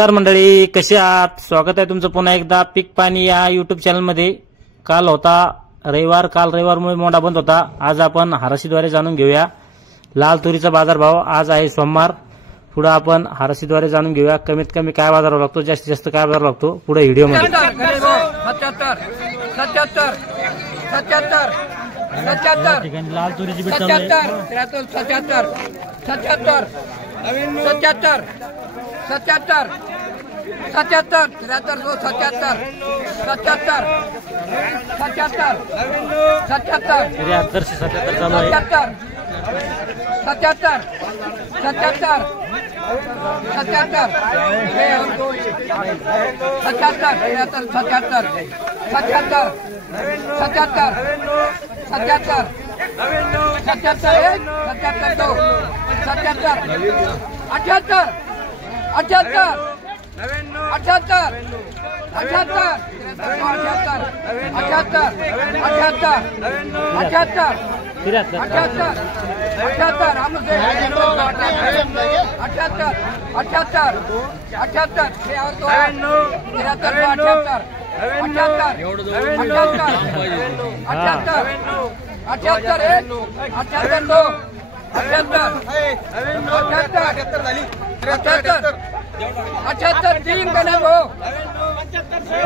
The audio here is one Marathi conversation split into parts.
नमस्कार मंडळी, कसे आहात? स्वागत आहे तुमचं पुन्हा एकदा पीक पाणी या युट्यूब चॅनलमध्ये। काल होता रविवार, काल रविवारमुळे मोंडा बंद होता। आज आपण हाराशीद्वारे जाणून घेऊया लाल तुरीचा बाजारभाव। आज आहे सोमवार। पुढे आपण हाराशीद्वारे जाणून घेऊया कमीत कमी काय बाजार लागतो, जास्तीत जास्त काय बाजार लागतो पुढे व्हिडिओ मध्ये। 77 ठिकाणी लाल तुरीची बीट 77 77 77 77 77 77 77 77 77 77 77 चालू आहे। 77 77 77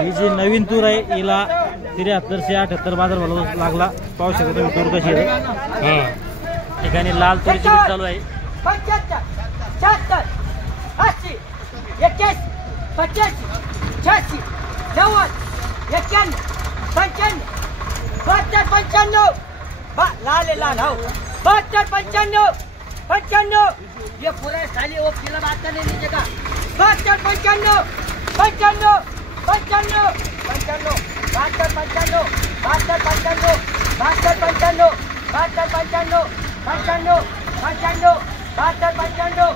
ही जी नवीन तूर आहे हिला 73 से 78 बाजार भाव लागला। पाहू शकता तुम्ही तूर कशी आहे। ठिकाणी लाल तुरीची बीट चालू आहे। 75 76 80 81 85 86 90 91 95 72 95 लाल लाल हो 72 95 ये पूरा साली वो किला बात नहीं लीजिएगा। 72 95 95 95 95 72 95 72 95 72 95 72 95 95 95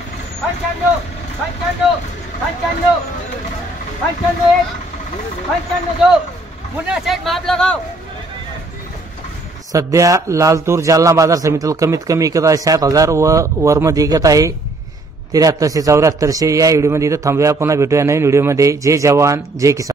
72 95 95 95 95 95 1 95 2 मुन्ना सेठ माप लगाओ। सध्या लाल तूर जालना बाजार समितीला कमीत कमी विकत आहे 7000 व वर मध्ये विकत आहे 7300 7400। या व्हिडिओ मध्ये इथे थांबूया, पुन्हा भेटूया नवीन व्हिडिओ मध्ये। जय जवान जय किसान।